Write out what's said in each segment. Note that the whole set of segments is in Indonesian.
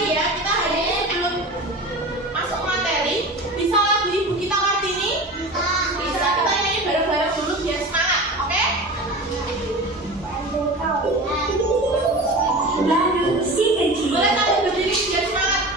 lagi ya, kita hari ini sebelum masuk materi, bisa lagu Ibu Kita Kartini? Bisa, kita nyanyi bareng-bareng dulu biar semangat, oke? Lalu si kecil. Boleh sambil berdiri biar semangat.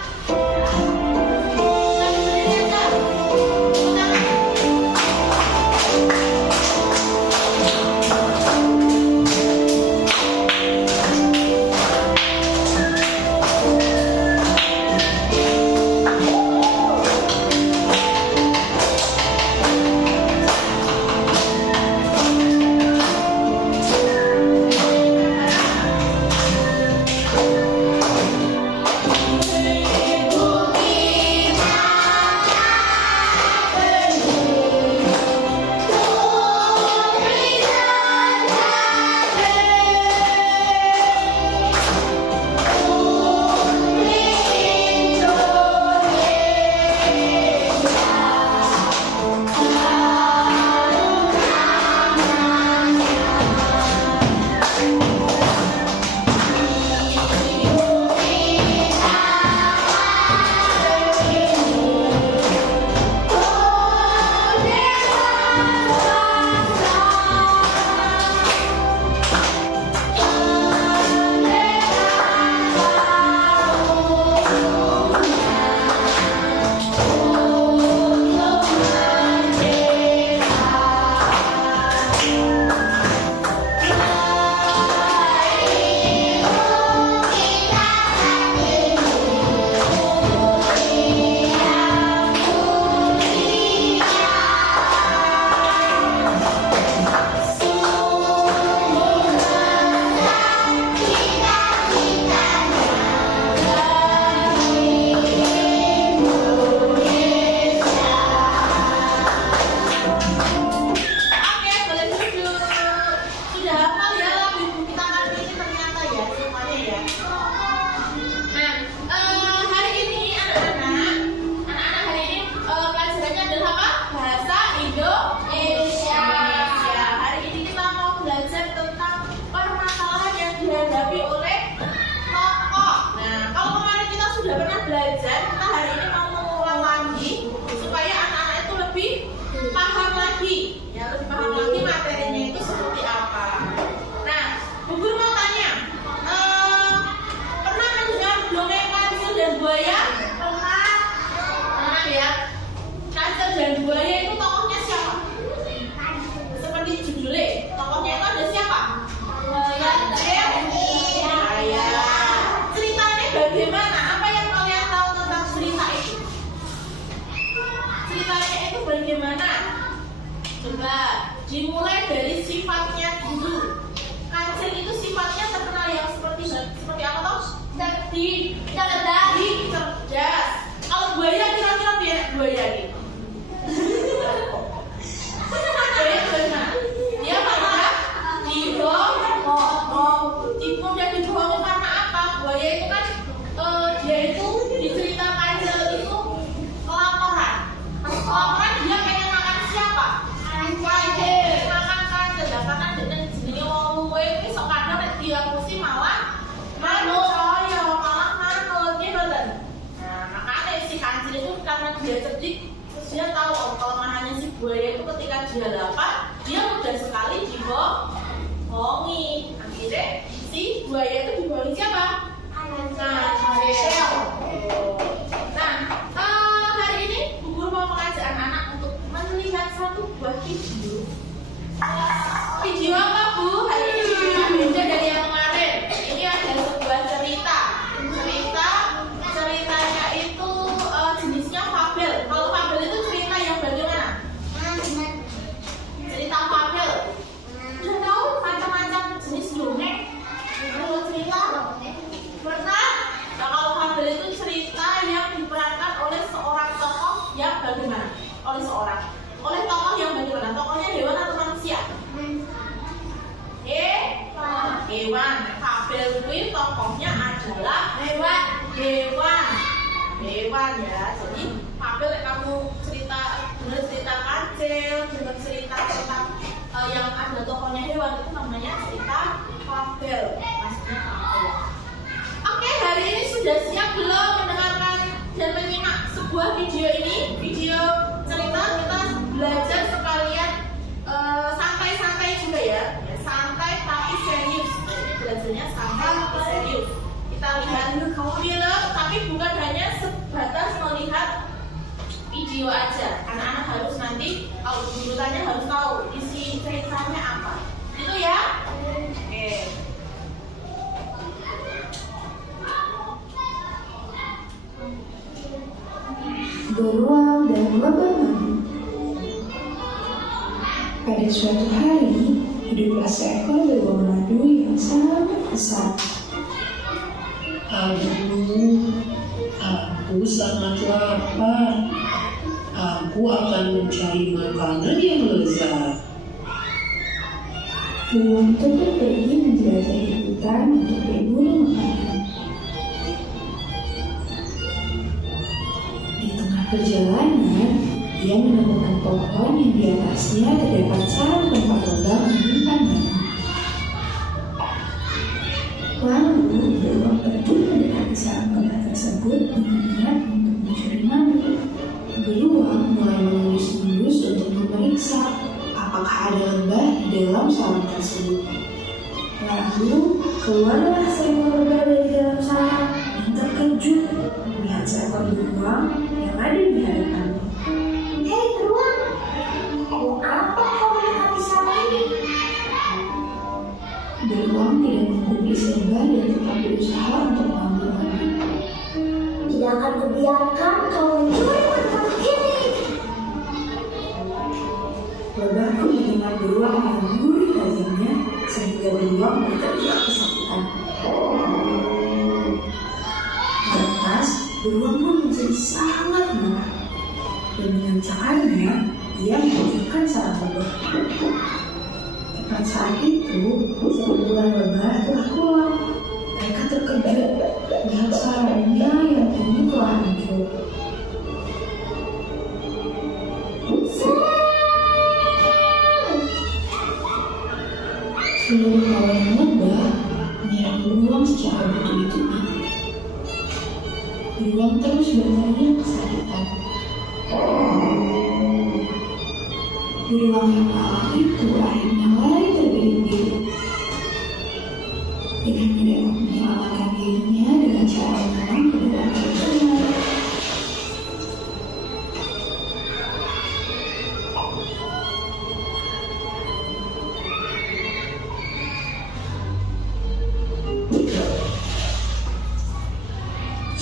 Dimulai dari sifatnya dulu. Kancil itu sifatnya terkenal yang seperti apa toh? Cerdas. Kalau buaya kira-kira biar buaya nih. Buaya gimana? Dia malah dibohong dan dibohongin karena apa? Buaya itu kan dia itu dicerita Kancil itu kelaparan. Kelaparan dia pengen makan siapa? Kancil, makan Kancil, karena dengan jenenge wong luwe iki sok kadang nek diapusi malah manut. Nah, makanya si Kancil itu karena dia cerdik, dia tahu kelemahannya si buaya itu ketika dia lapar, dia mudah sekali dibohongi. Akhirnya si buaya itu dibohongi siapa? Kancil. Nah, hari ini Bu Guru mau mengajak anak-anak untuk melihat satu buah video. Video apa Bu? Hari ini video beda dari yang kemarin. Ini ada sebuah cerita. Ceritanya itu jenisnya fabel. Kalau fabel itu cerita yang bagaimana? Cerita fabel. Udah tahu macam-macam jenis dongeng? Kalau cerita pernah? Nah, kalau fabel itu cerita yang diperankan oleh seorang tokoh yang bagaimana? Oleh tokoh yang bagaimana? Tokohnya hewan atau manusia? Hewan. Fabel itu tokohnya adalah hewan ya. Jadi fabel kamu dengar cerita Kancil, dengar cerita yang ada tokohnya hewan, itu namanya cerita fabel. Maksudnya fabel. Oke, hari ini sudah siap belum? video ini, video cerita kita belajar sekalian santai-santai juga ya. Santai tapi serius. Jadi belajarnya santai tapi serius. Kita lihat film, tapi bukan hanya sebatas melihat video aja. Anak-anak harus nanti kalau jurusannya harus tahu isi ceritanya apa. Itu ya. Oke. Beruang dan lebah madu. Pada suatu hari, hiduplah seekor beruang madu yang sangat besar. Aduh, aku sangat lapar. Aku akan mencari makanan yang lezat. Beruang itu pergi menjelajahi hutan untuk berburu makanan. Di tengah perjalanan, dia menemukan pohon yang di atasnya terdapat sarang tempat lebah menyimpan madu. Lalu beruang pergi mendekati sarang lebah tersebut dengan niat untuk mencuri madu. Beruang mulai mengendus-endus untuk memeriksa apakah ada lebah di dalam sarang tersebut. Lalu keluarlah seekor lebah dari dalam sarang dan terkejut melihat seekor beruang yang ada di hadapannya. Hei beruang, mau apa kau mendekati sarang ini? Beruang tidak menggubris lebah dan tetap berusaha untuk mengambil madu. Tidak akan kubiarkan kau mencuri madu ini. Lebah pun mendengar beruang yang gurih tajamnya sehingga beruang berteriak kesakitan. Lantas, beruang pun menjadi sangat marah dan dengan caranya ia menghancurkan sarang lebah. Tepat saat itu, sekumpulan lebah telah pulang. Mereka terkejut melihat sarangnya yang kini telah hancur. Seluruh kawanan lebah menyerang beruang secara bertubi-tubi. Beruang terus berteriak kesakitan. Beruang yang kalah itu akhirnya lari terbirit-birit. Dengan mendapat menyelamatkan dirinya dengan cara menang ke dalam air sungai.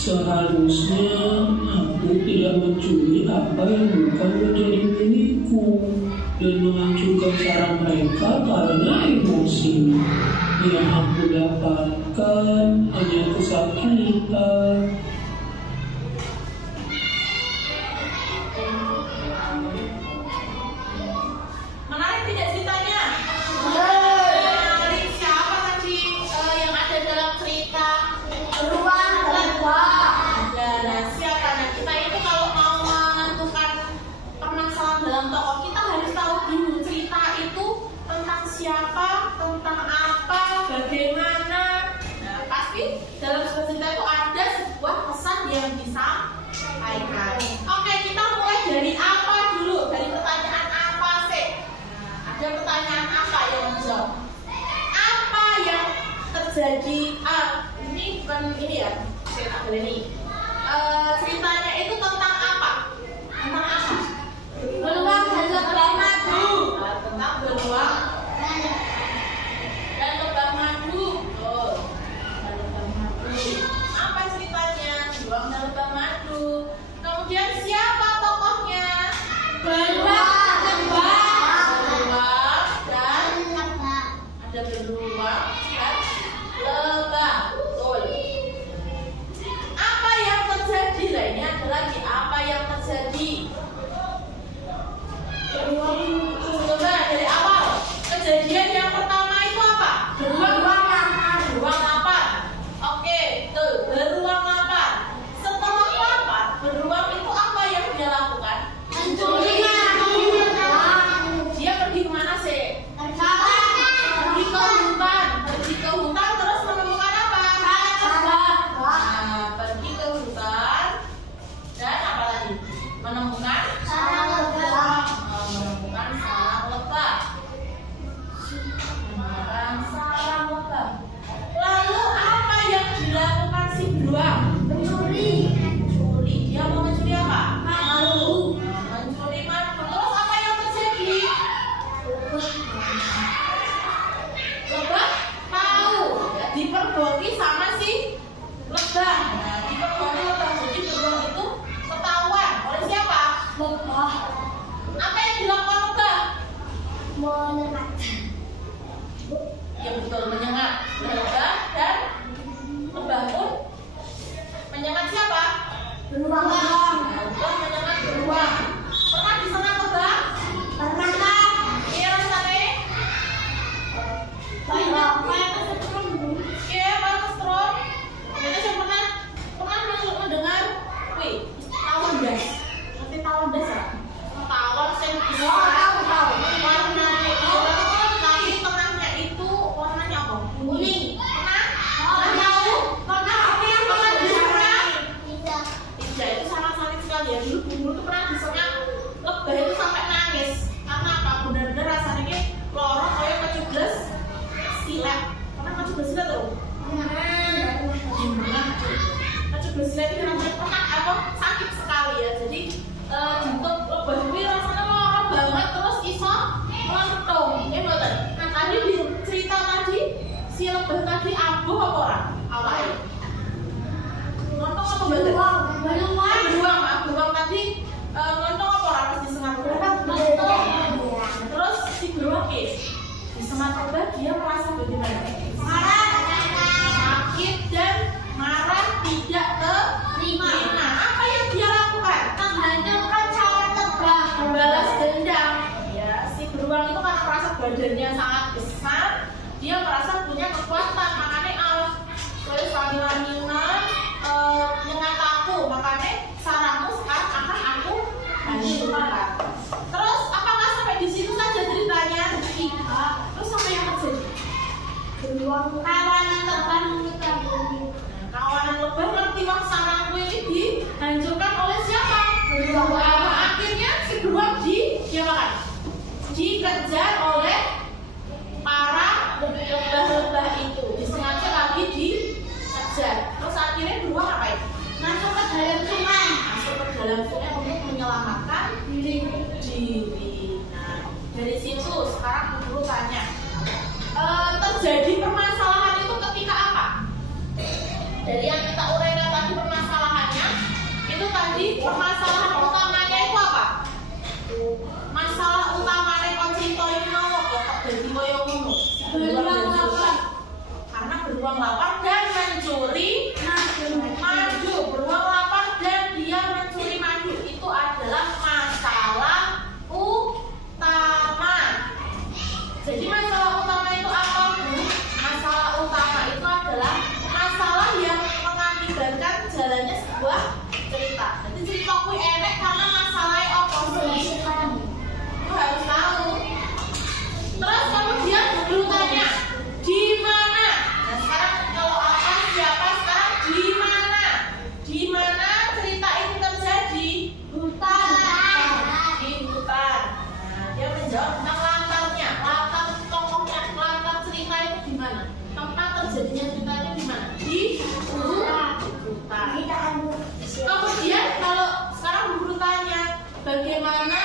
Seharusnya aku tidak mencuri apa yang bukan menjadi milikku dan menghancurkan sarang mereka karena emosi. Yang aku dapatkan hanya kesakitan. Menarik tidak ceritanya? Menarik. Siapa tadi yang ada dalam cerita? Beruang dan lebah. Nah, siapa? Nah, kita itu kalau mau menentukan permasalahan dalam tokoh, kita harus tahu dulu cerita itu tentang siapa, tentang apa, bagaimana. Nah, pasti dalam sebuah cerita itu ada sebuah pesan yang disampaikan. Oke, kita mulai dari apa dulu? Dari pertanyaan apa sih? Nah, ada pertanyaan apa yang menjawab? Apa yang terjadi? Ini bukan ini ya, saya tak boleh nih. Ceritanya itu tentang apa? Tentang apa? Beruang dan lebah madu. Tentang beruang dan lebah madu. Oh, dan lebah madu. Apa ceritanya? Beruang dan lebah madu. Kemudian siapa tokohnya? Beruang, lebah. Beruang dan ada beruang dan lebah. Betul. Apa yang terjadi? Lah ini ada lagi. Apa yang terjadi? Coba dari awal. si beruang? Mencuri. Mencuri. Dia mau mencuri apa? Madu. Mencuri madu. Terus apa yang terjadi? Lebah tahu ya, dipergoki sama si lebah. Nah, dipergoki lebah. Jadi beruang itu ketahuan oleh siapa? Lebah. Apa yang dilakukan lebah? Menyengat. Ya betul, menyengat lebah, dan lebah pun menyengat siapa? Beruang. Lebah menyengat beruang. Pernah disengat lebah? Pernah. Iya rasanya? Kayak kesetrum. Iya, Pak Strom. Jadi saya pernah mendengar, wih, tawon das. Nanti tawon das ya? Tawon saya Tahu. warna merah, tapi tengahnya itu warnanya apa? Kuning. Pernah tahu? Apa yang Pernah disengat? Tidak. Tidak, itu sangat sakit sekali ya. Dulu Bu Guru tuh pernah disengat lebah itu sampai nangis. Karena apa? Benar-benar rasanya ini lorong kayak kecubes silet. Pernah kecubes silet tuh? Kecubes silet itu rasanya pernah apa? Sakit sekali ya. Jadi untuk lebah itu rasanya lorong banget, terus iso melentung. Ya betul. Nah tadi di cerita tadi si lebah tadi abuh apa orang? Awalnya nonton apa betul? Beruang tadi nonton apa orang pas disengat lebah? Terus si beruang disengat lebah, dia merasa bagaimana? Sakit dan marah, tidak terima. Apa yang dia lakukan? Membalas dendam. Ya, si beruang itu karena merasa badannya sangat besar, dia merasa punya kekuatan, makanya saya wani-wanian nyengat aku, makanya sarangku sekarang akan aku hancurkan. Terus apakah sampai di situ saja ceritanya? Tidak. Terus apa yang terjadi? Kawanan terbang memutar bumi. Kawanan lebah ngerti wah sarangku ini dihancurkan oleh siapa? Beruang. Akhirnya si beruang diapakan? Dikejar oleh para lebah-lebah itu, disengaja lagi dikejar. Terus akhirnya beruang ngapain? Masuk ke dalam sungai. Masuk ke dalam sungai untuk menyelamatkan diri. Nah, dari situ sekarang Bu Guru tanya, terjadi permasalahan itu ketika apa? Dari yang kita uraikan tadi permasalahannya, itu tadi permasalahan utamanya itu apa? Masalah utamanya koncinto itu tetap jadi koyo ngono. Beruang lapar. Karena beruang lapar dan mencuri madu. Beruang lapar dan dia mencuri madu, itu adalah masalah utama. Jadi masalah utama itu apa, Bu? Masalah utama itu adalah masalah yang mengakibatkan jalannya sebuah cerita. Jadi cerita ku enek karena masalahnya apa sih? Itu harus tahu. Terus kemudian guru tanya, di mana? Nah sekarang kalau apa siapa sekarang di mana? Di mana cerita ini terjadi? Hutan. Di hutan. Nah dia menjawab tentang latarnya. Latar tokohnya, latar cerita itu di mana? Tempat terjadinya cerita itu di mana? Di hutan. Kemudian kalau sekarang guru tanya, bagaimana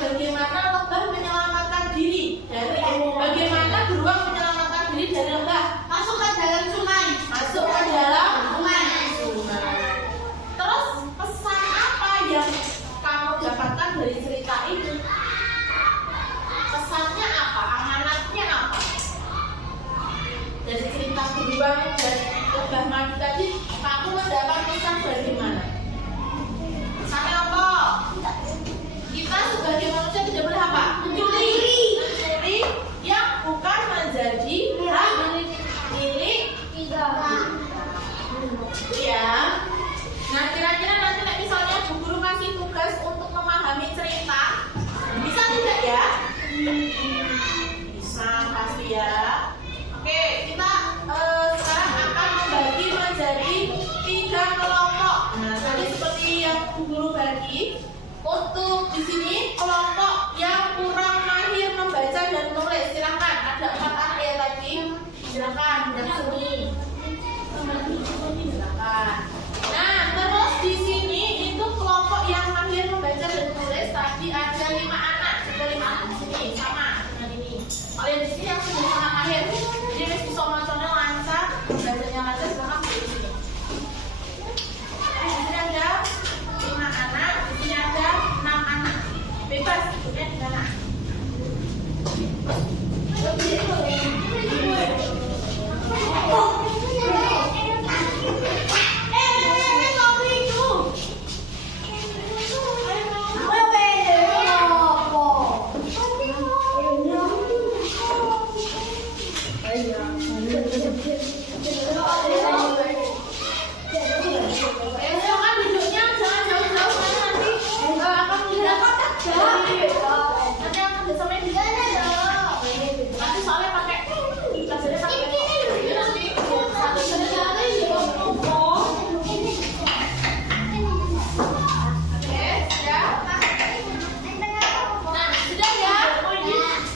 lebah menyelamatkan diri dari bagaimana beruang menyelamatkan diri dari lebah? Masuk ke dalam sungai. Masuk ke dalam Sungai. Terus pesan apa yang kamu dapatkan dari cerita ini? Pesannya apa? Amanatnya apa? Dari cerita beruang dan lebah madu tadi, kamu mendapat pesan dari mana? Pesannya apa? Kita sebagai manusia tidak boleh apa? Mencuri yang bukan menjadi hak milik Tiga. ya. Nah kira-kira nanti misalnya Bu Guru kasih tugas untuk memahami cerita, bisa tidak ya? Bisa pasti ya. Oke, kita sekarang akan membagi menjadi 3 kelompok. Nah tadi seperti yang Bu Guru bagi, untuk di sini kelompok yang kurang mahir membaca dan menulis, silakan. Ada 4 anak ya tadi, silakan. Dan sini. ini sama dengan ini. Kalau yang di sini yang sudah sangat akhir, jadi wis bisa macamnya lancar, belajarnya lancar, silahkan di sini. Di sini ada 5 anak, di sini ada 6 anak. Bebas, bentuknya di mana? Jangan duduknya, jangan jauh-jauh nanti akan melihat nanti akan bersama di sana nanti soalnya pakai belajarnya pakai nanti satu sendiri nah sudah ya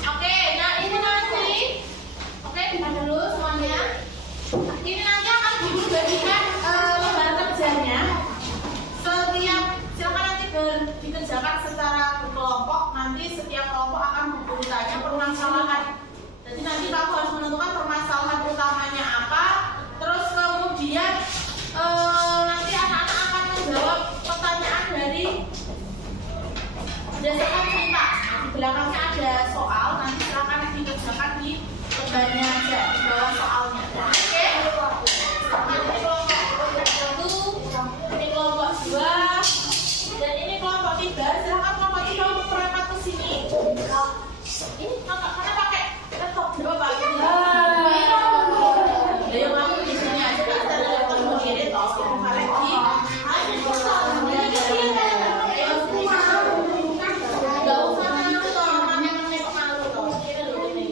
oke nah ini nanti oke kita dulu semuanya ini nanti akan dibagikan lembar kerjanya setiap silakan nanti dikerjakan secara berkelompok nanti setiap kelompok akan bertanya permasalahan jadi nanti kamu harus menentukan permasalahan utamanya apa terus kemudian nanti anak-anak akan menjawab pertanyaan dari berdasarkan cerita di belakangnya ada soal nanti silakan dikerjakan di lembarnya aja di bawah soalnya oke nah, ini kelompok 1 ini kelompok 2 dan ini kelompok 3 silakan kelompok 3 untuk merapat ke sini ini karena pakai laptop coba ayo kamu di sini aja kita laptop begini toh kita lagi nggak usah malu toh namanya kok malu toh ini loh ini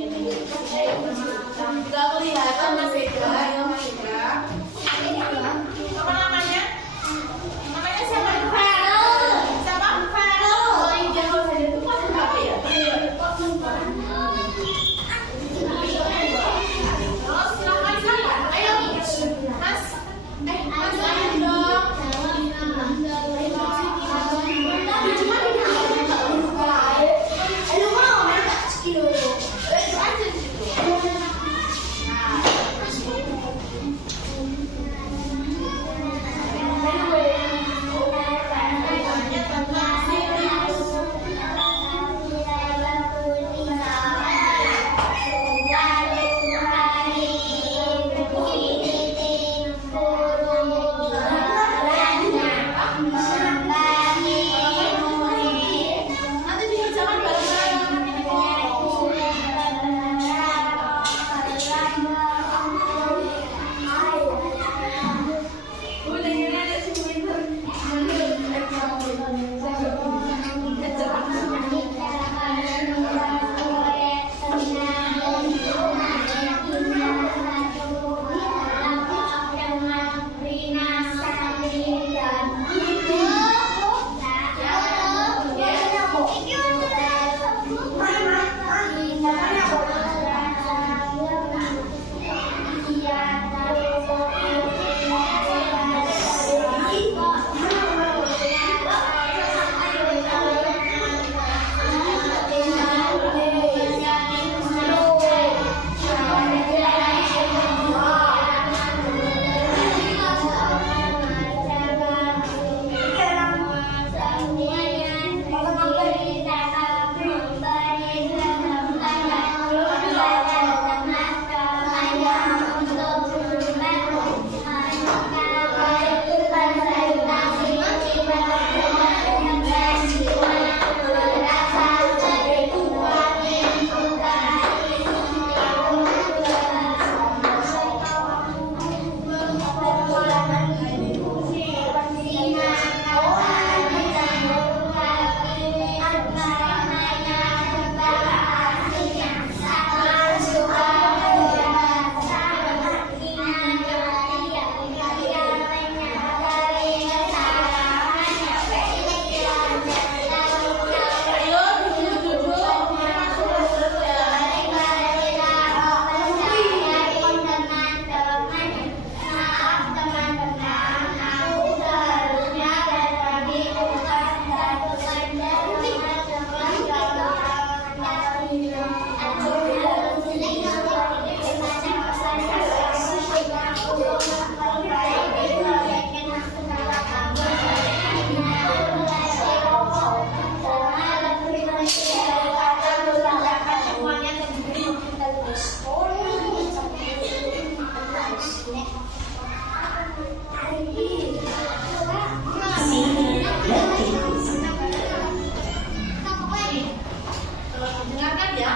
Dengarkan ya.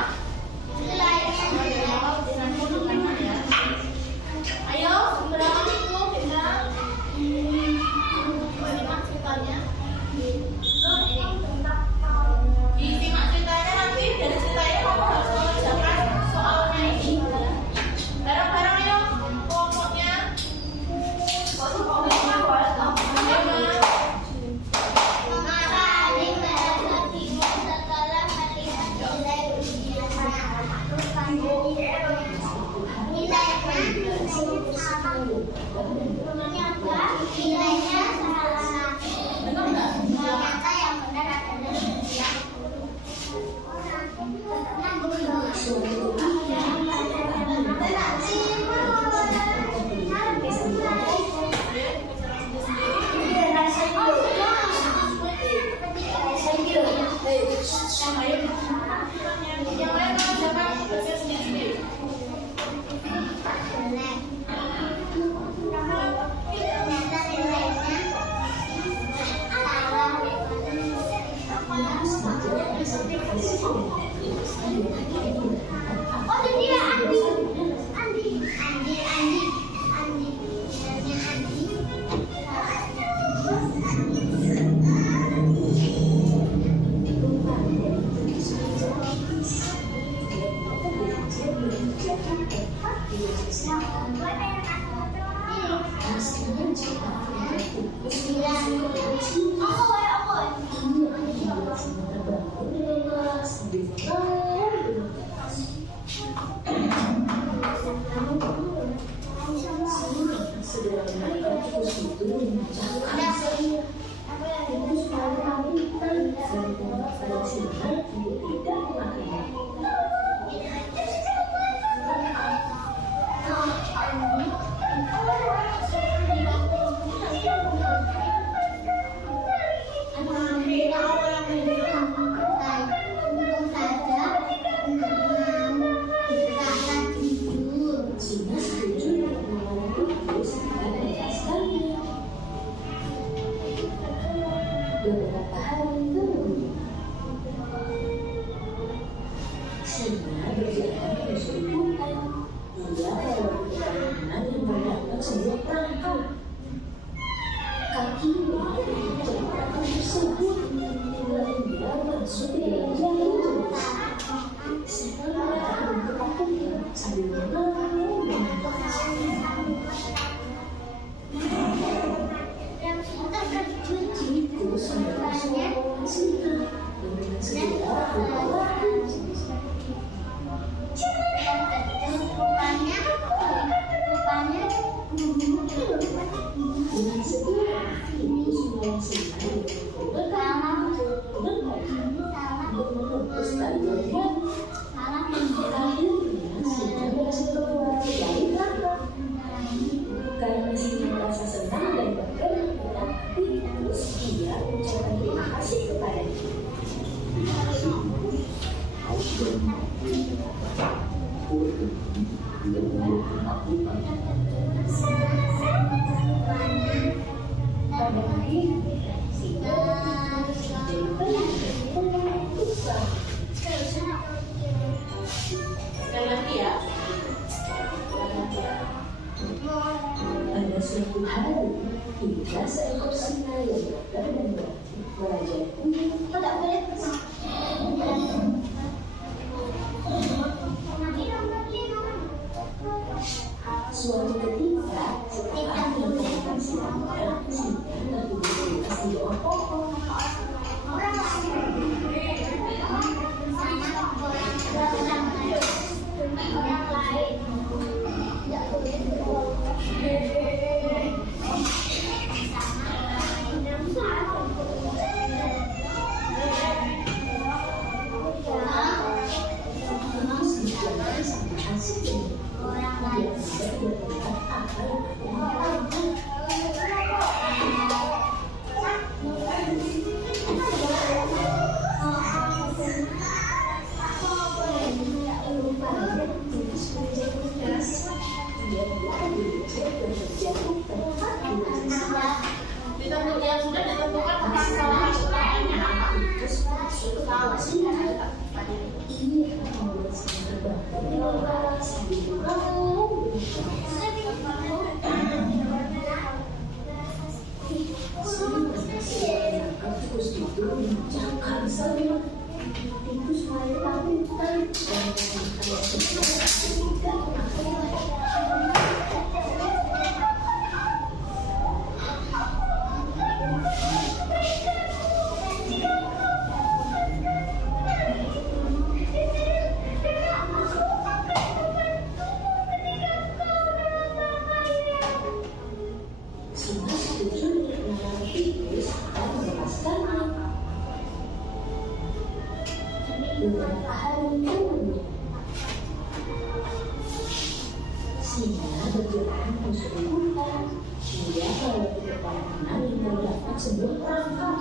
Ayo, seberang itu kita simak ceritanya. Disimak ceritanya, nanti dari ceritanya kamu harus mengerjakan soalnya ini. Bareng-bareng ayo, kelompoknya. Yang lain mengerjakan tugasnya sendiri-sendiri. Beberapa hari kemudian, Sena berjalan menyusuri hutan. Dia melewati perkebunan yang mendapat sebuah perangkap. Kakinya menjadi perangkap tersebut. Lalu dia masuk ke dalam jalan terus. Sena berjalan ketakutan sambil menangis. Karena Sina merasa senang dan bangga, terus dia mengucapkan terima kasih kepadanya. Pada hari Sina menjadi penyanyi besar. Sekali lagi ya. Pada suatu hari, hingga seekor singa yang gagah dan berani merajai suatu ketika, setelah melakukan singa terduduk di atas sebuah pohon. Beberapa hari kemudian, singa berjalan masuk ke hutan. Dia melewati pepohonan yang terdapat sebuah perangkap.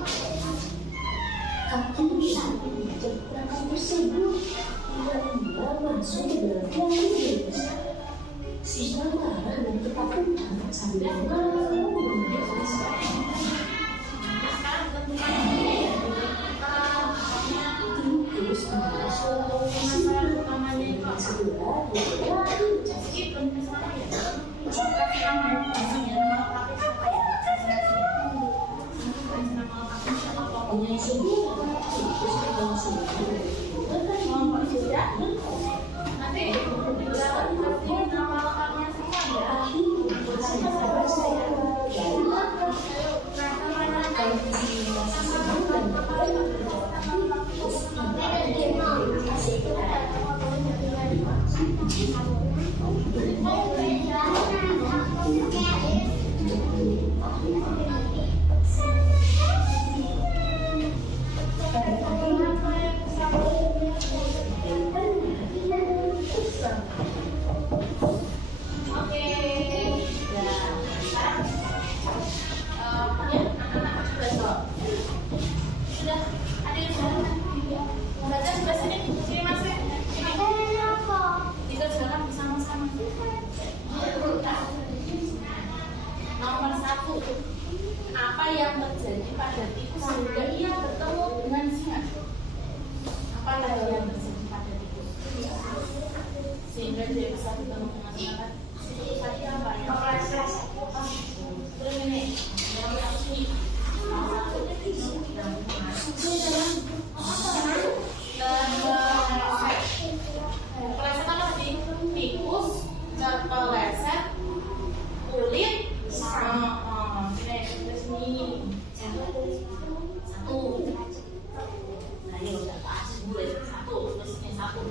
Kakinya menginjak perangkap tersebut. Tiba-tiba masuk ke dalam jari desa. Singa marah dan ketakutan sambil mengalami bernafas. Apa yang terjadi pada tikus sehingga ia bertemu dengan singa? Apa yang terjadi pada tikus sehingga dia bisa bertemu dengan singa? Tadi apa ya? Terus ini yang sini. Kepleset apa tadi? Tikus terpeleset kulit sama ini satu. Nah ini udah pas gue satu terus ini satu.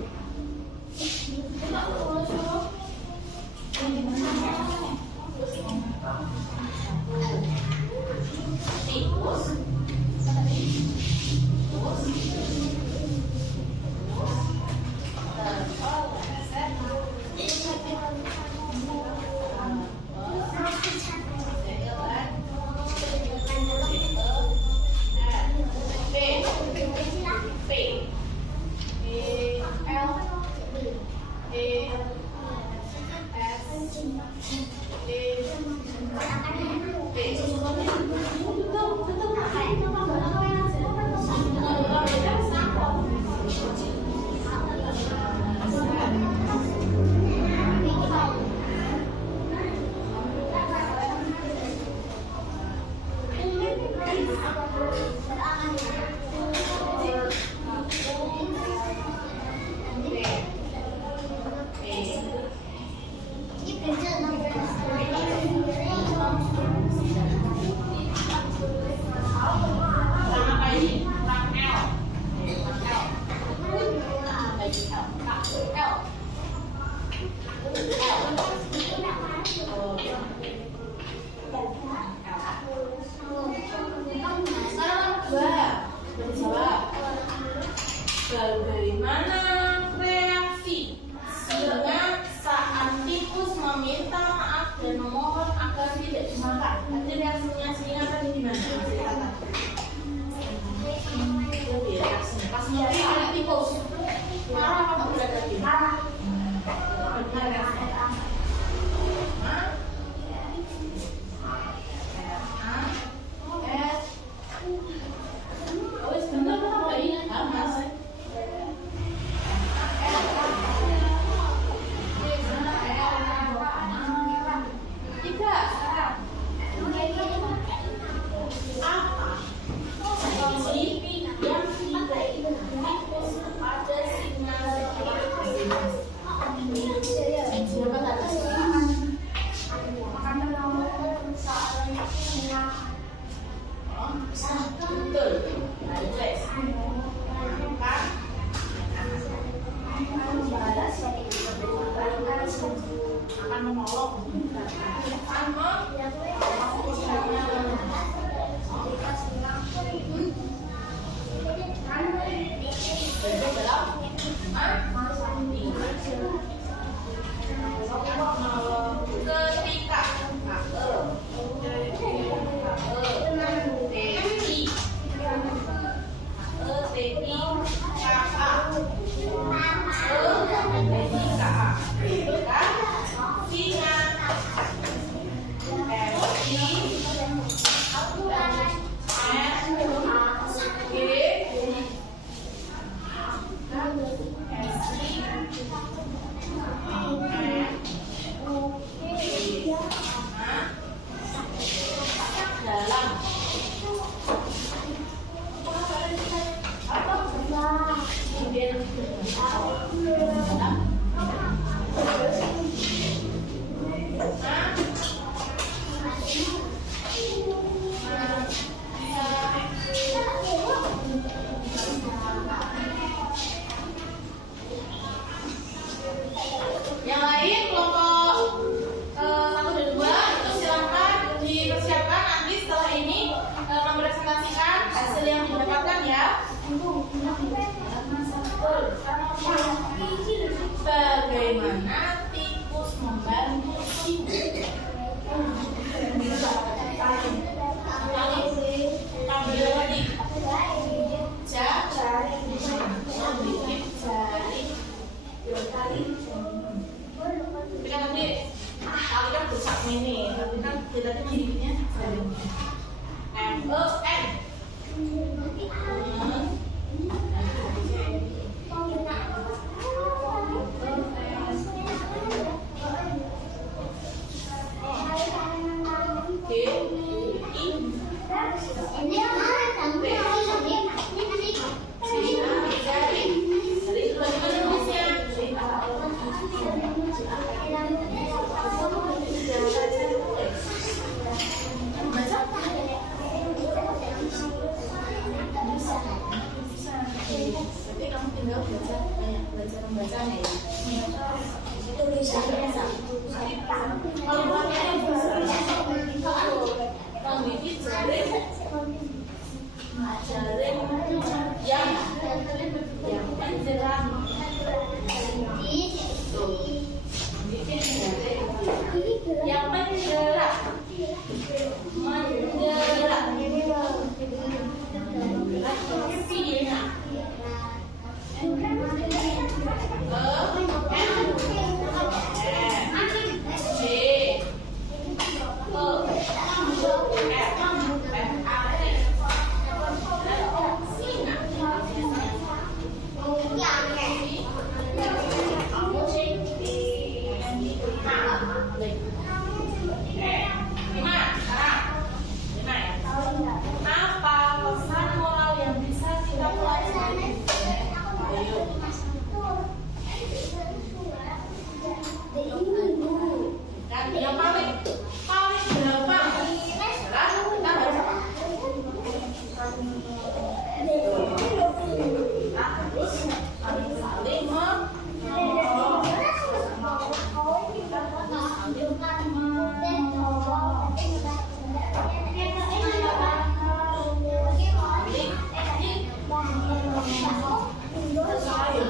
Bagaimana tikus membantu semut? Tapi kan nanti kali kan besar ini, tapi kan kita tuh gini-gininya M-E-N. Berarti kamu tinggal belajar membacanya ya. Tulisannya kalau bacanya kalau bikin jaring yang menjelang bikin jaring yang menjelang yang paling gampang adalah kita baca terus saling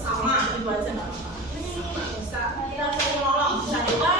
sama itu aja nggak bisa kita sering nolong bisa juga.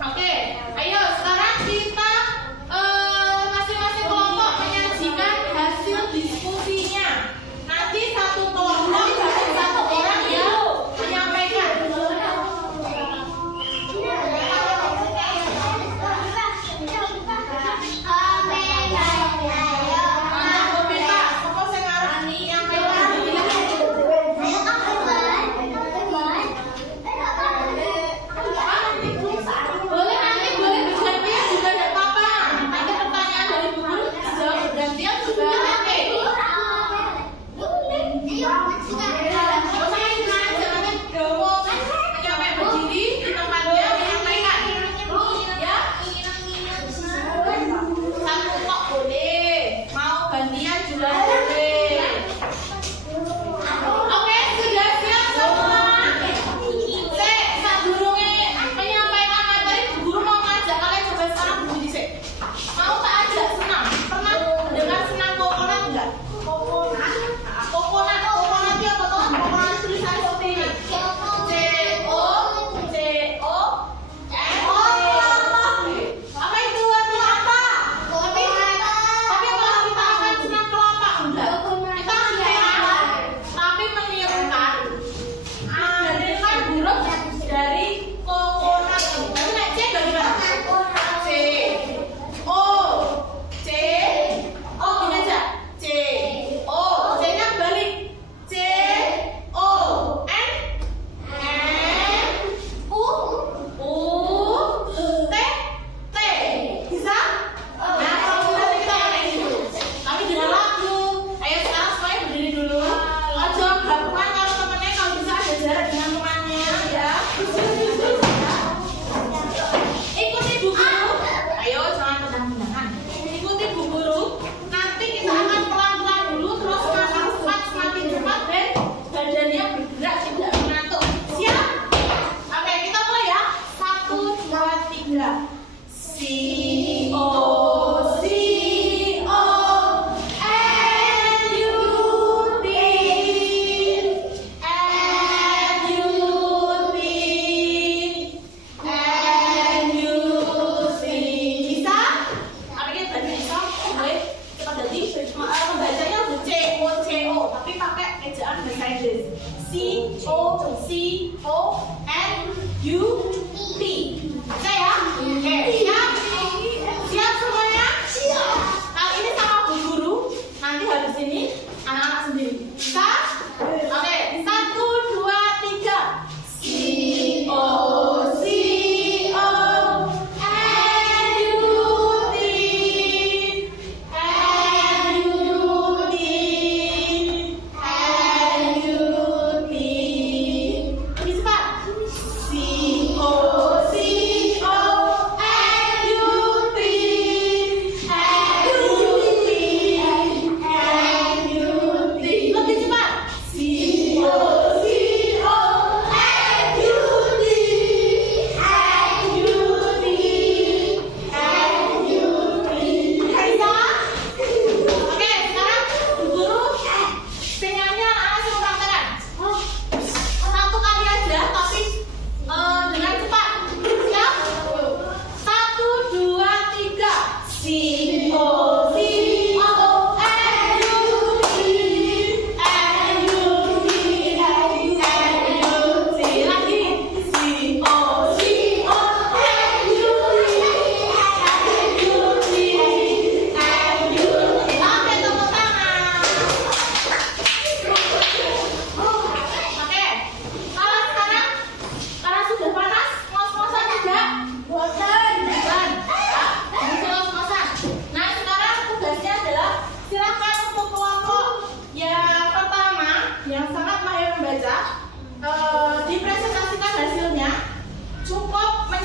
Oke, ayo sekarang kita masing-masing kelompok menyajikan hasil diskusinya. Nanti satu kelompok dan satu orang yang menyampaikan.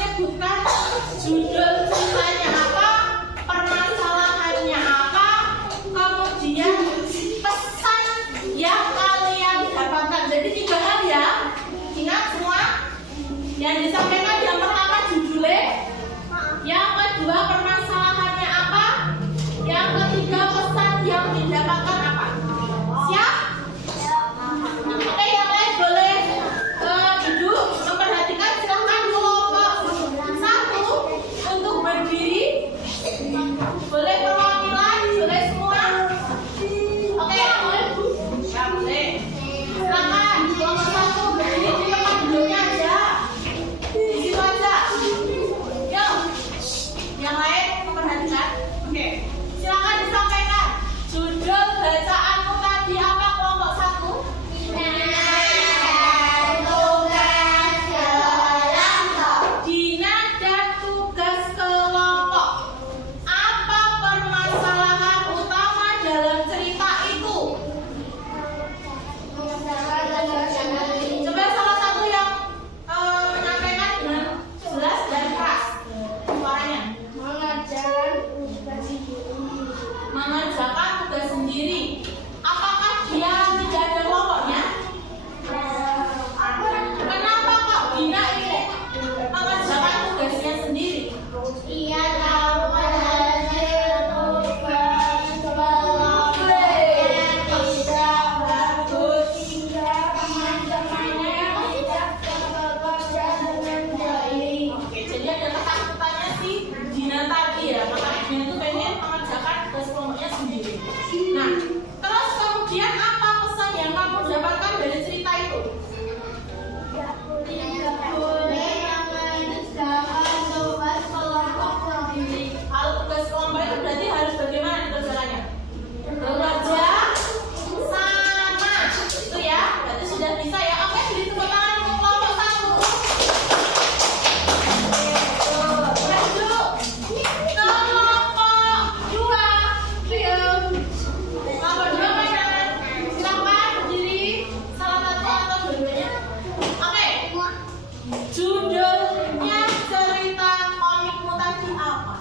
menyebutkan judul ceritanya apa, permasalahannya apa, kemudian pesan yang kalian dapatkan. Jadi 3 hal ya. Ingat semua? Yang disampaikan yang pertama judulnya, yang kedua permasalahannya apa, yang ketiga pesan yang didapatkan apa. Siap? Oke, yang lain boleh duduk, memperhatikan. Silahkan kelompok 1 untuk berdiri. Boleh perwakilan, boleh semua. Oke, boleh Bu? Ya, boleh. Silahkan kelompok 1 berdiri di tempat duduknya aja. Di situ aja. Yuk. Yang lain memperhatikan. Oke. Silahkan disampaikan. Judul bacaanmu tadi apa kelompok 1? Dina dan tugas kelompok. Apa permasalahan utama dalam cerita itu? Coba salah satu yang menyampaikan dengan jelas dan keras suaranya. Mengerjakan tugas sendiri. Apakah dia tidak ada kelompoknya? Kenapa kok Dina ini mengerjakan tugasnya sendiri? Oke, jadi ada ketakutannya si Dina tadi ya, makanya Dina itu pengen mengerjakan tugas kelompoknya sendiri. Nah, terus kemudian apa pesan yang kamu dapatkan dari cerita itu? Kalau tugas kelompok itu berarti harus bagaimana dikerjakannya? Bekerja sama, itu ya, berarti sudah bisa ya. Oke, beri tepuk tangan untuk kelompok 1. Lanjut, kelompok 2. Kelompok 2 mana? Silakan berdiri, salah satu atau dua-duanya. Oke, judulnya cerita komikmu tadi apa?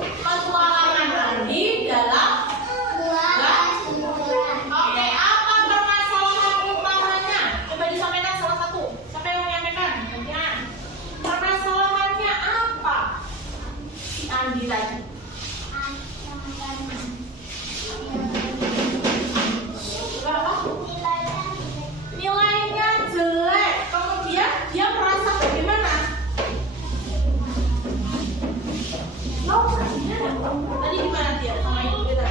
Petualangan Andi dalam Oke, apa permasalahan utamanya? Coba disampaikan salah satu. Siapa yang menyampaikan? Gantian. Permasalahannya apa? Si Andi tadi. Apa? Nilainya jelek. Kemudian dia merasa bagaimana? Tadi gimana dia sama ibu kita?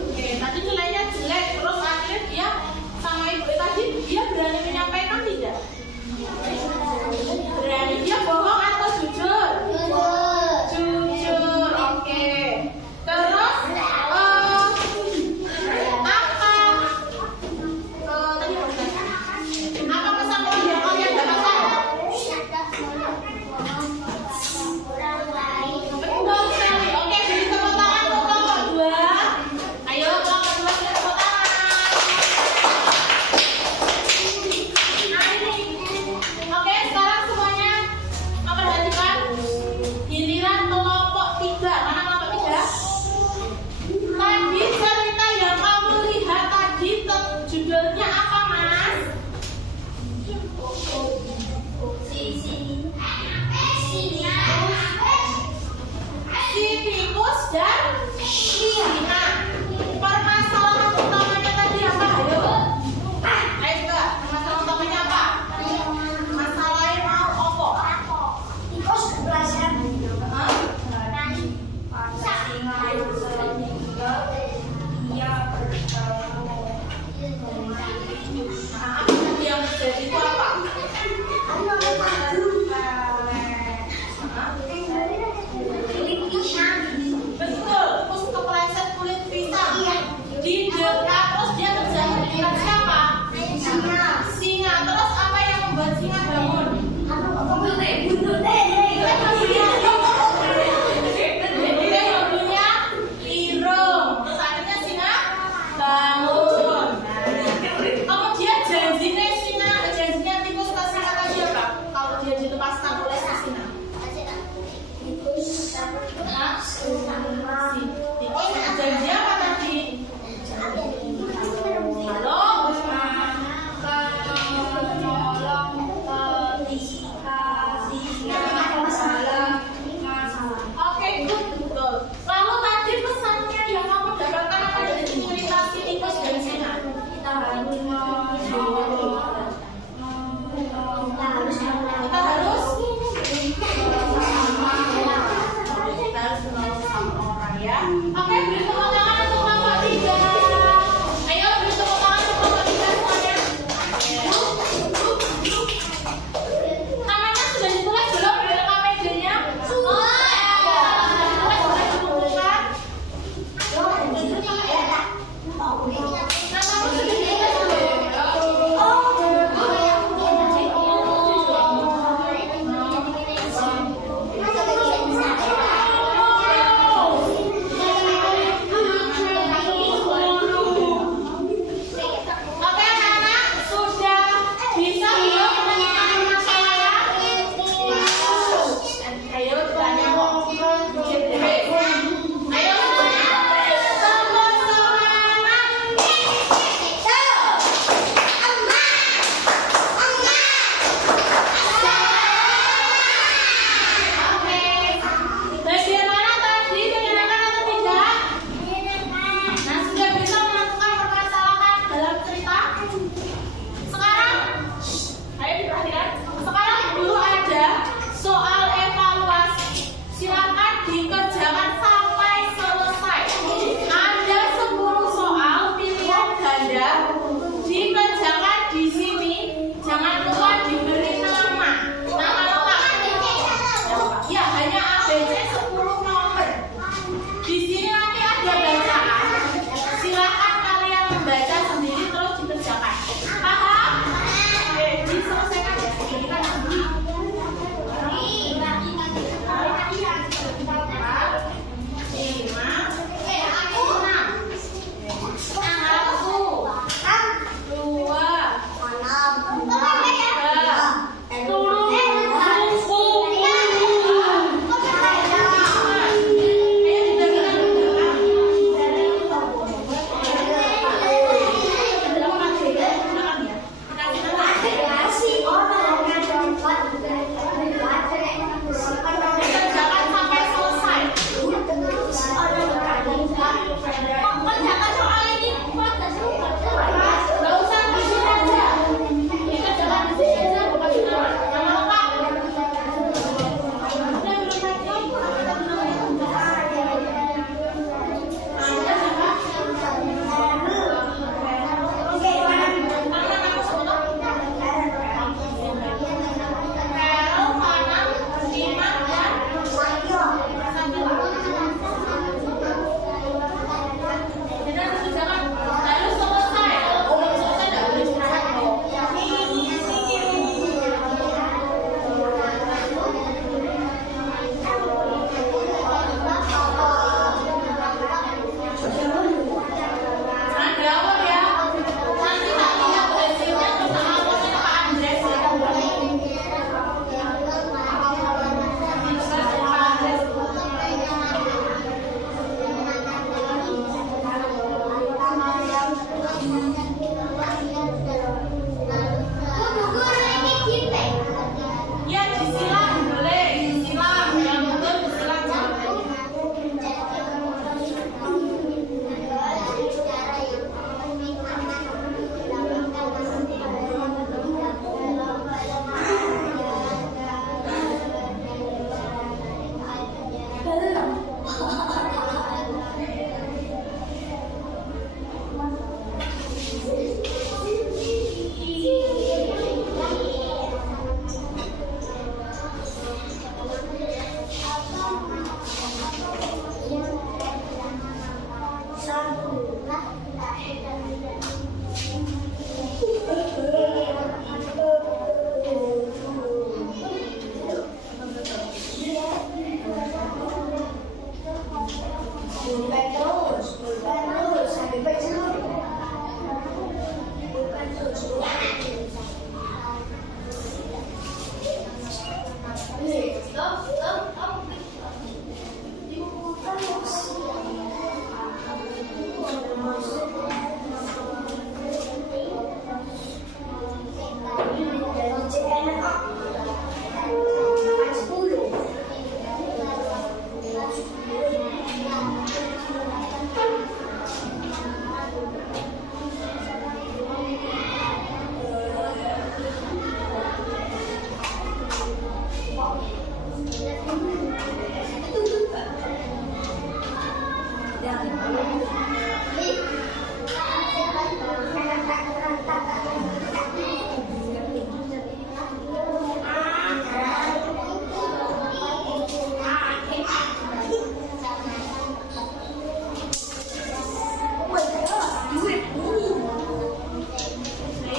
Oke, tadi nilainya jelek, terus akhirnya dia sama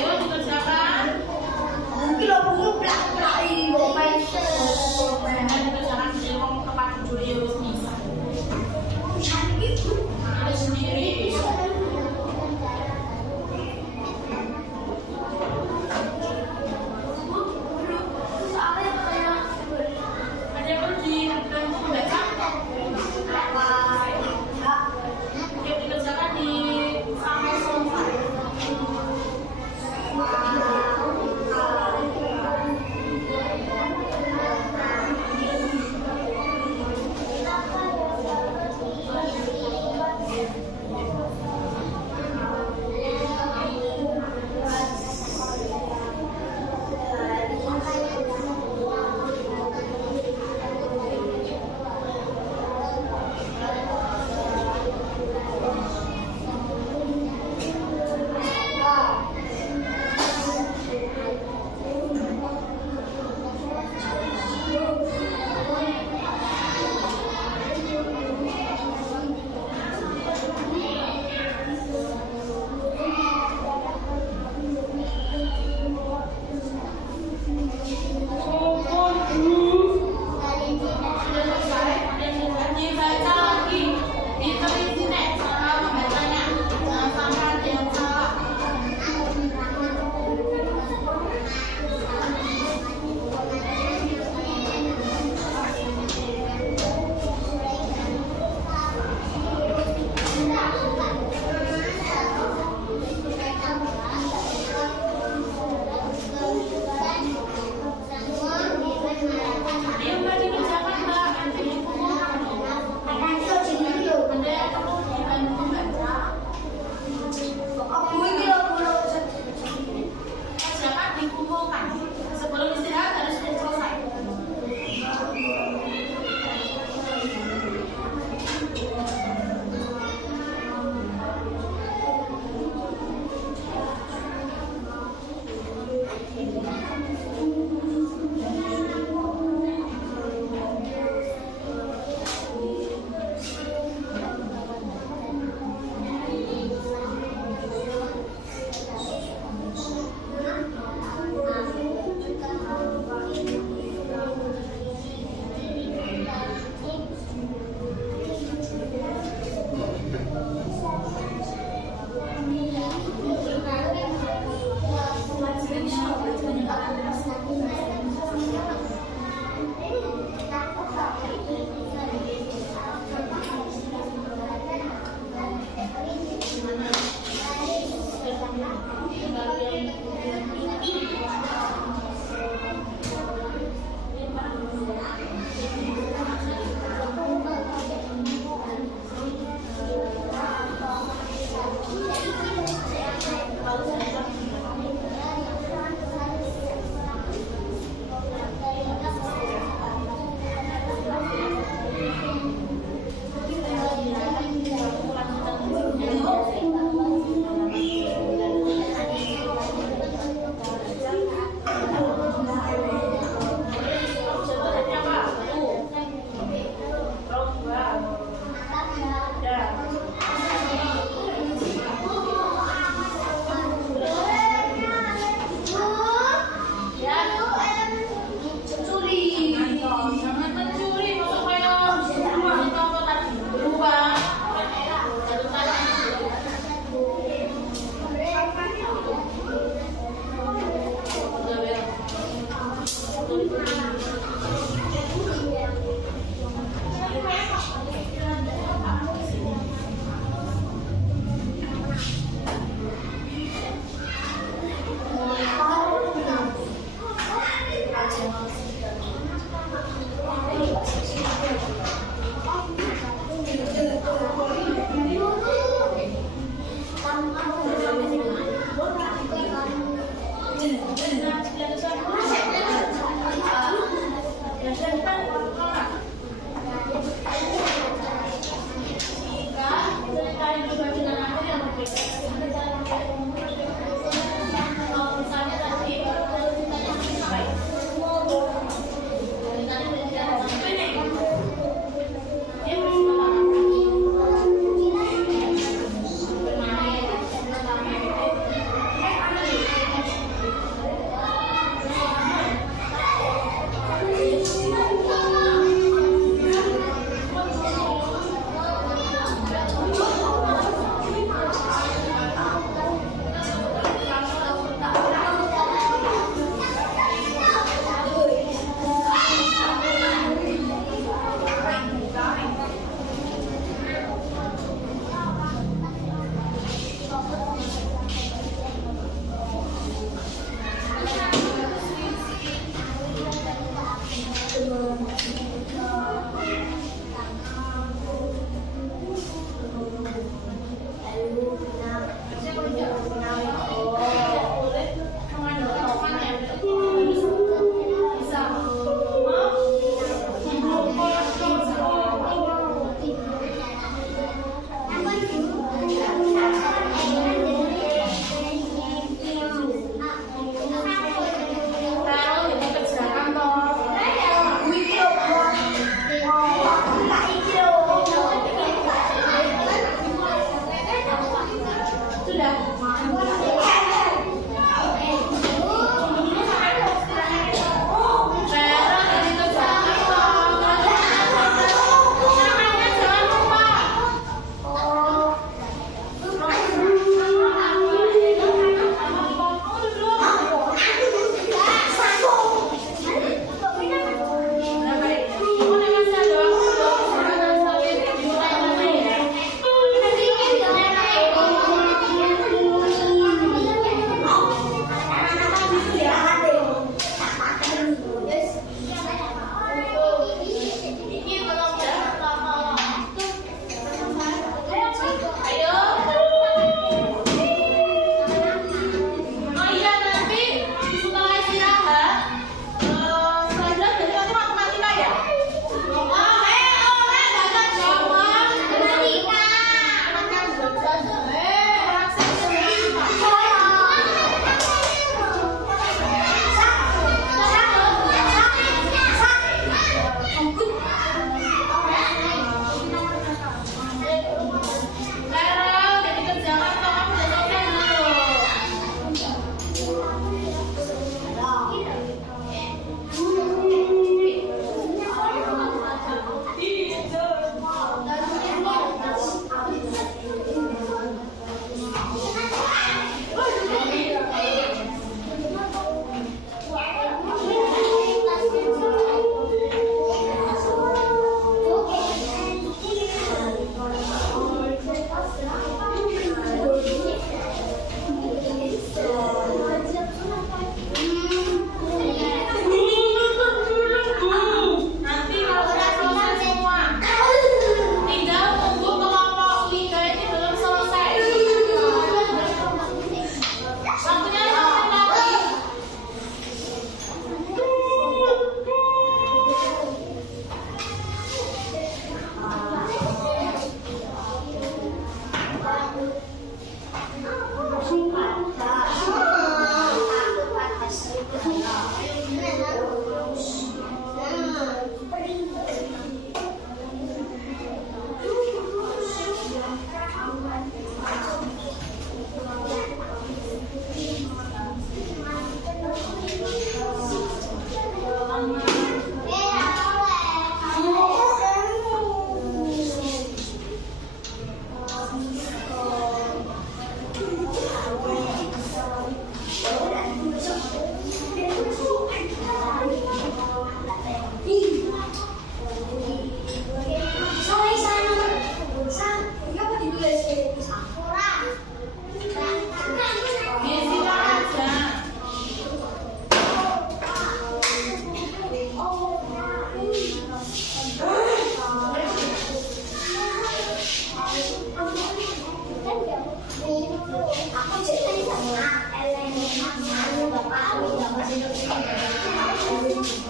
Ayo dikerjakan. Dikerjakan sendiri, ngomong tempat jujur ya wis bisa. Ada sendiri.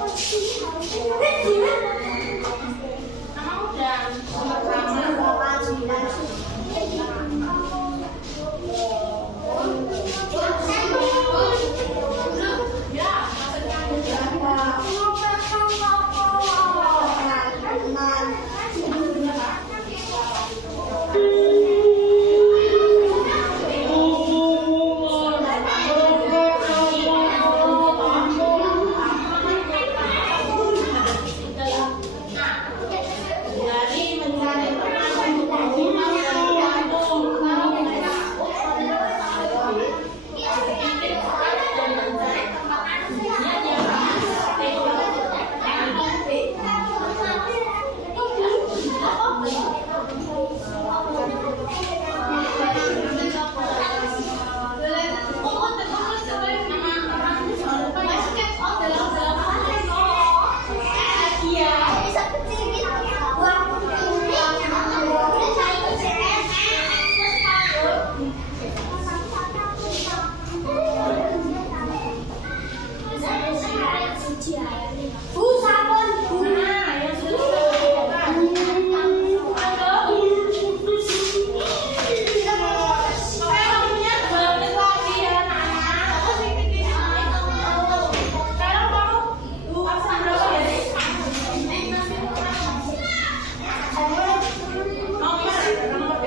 Nama udah sama. Ya, maksudnya dari mencari teman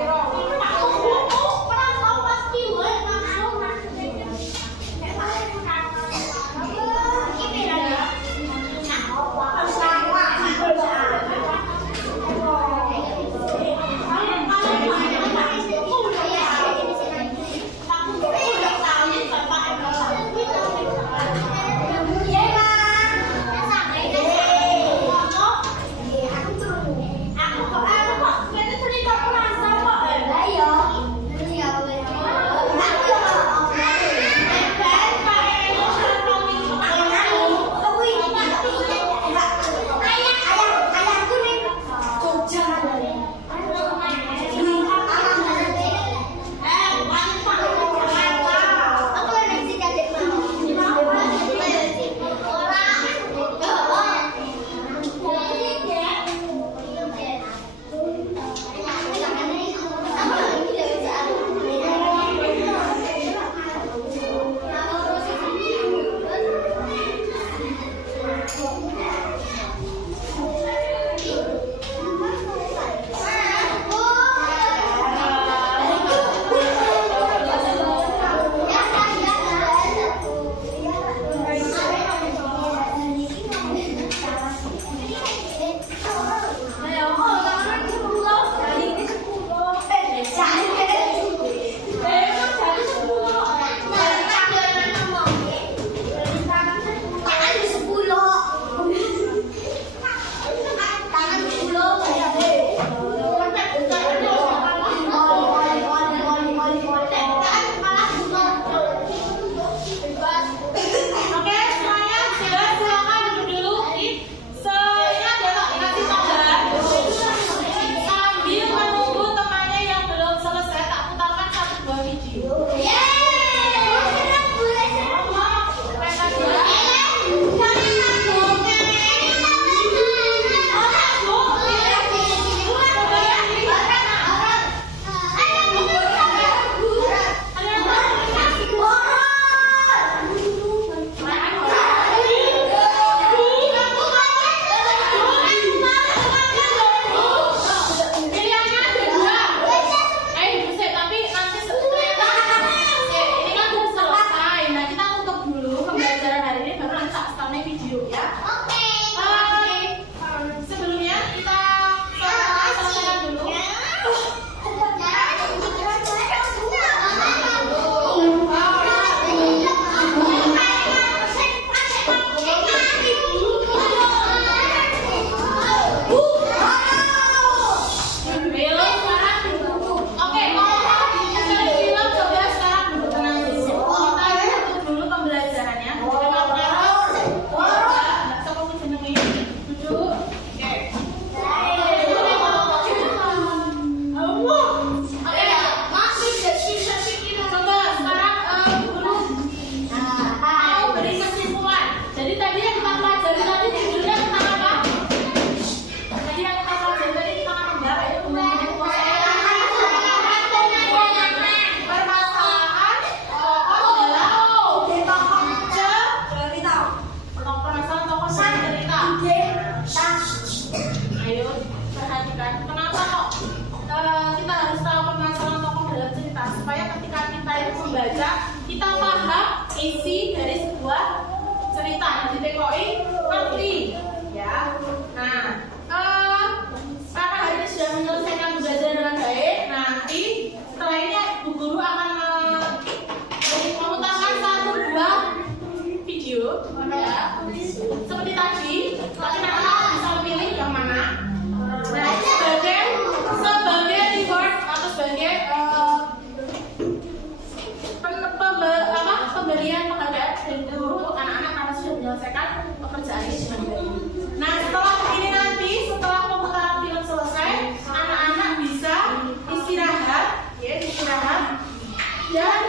supaya ketika kita itu membaca, kita paham isi dari sebuah cerita. Nanti TKI ngerti, ya. Nah, karena hari ini sudah menyelesaikan belajar dengan baik, nanti setelah ini Bu Guru akan memutarkan 1-2 video, ya, seperti tadi. Tapi anak-anak bisa memilih yang mana. Nah, sebagai reward atau sebagai pemberian penghargaan dari guru untuk anak-anak karena sudah menyelesaikan pekerjaan ini dengan baik. Nah, setelah ini nanti, setelah pemutaran film selesai, anak-anak bisa istirahat, ya, dan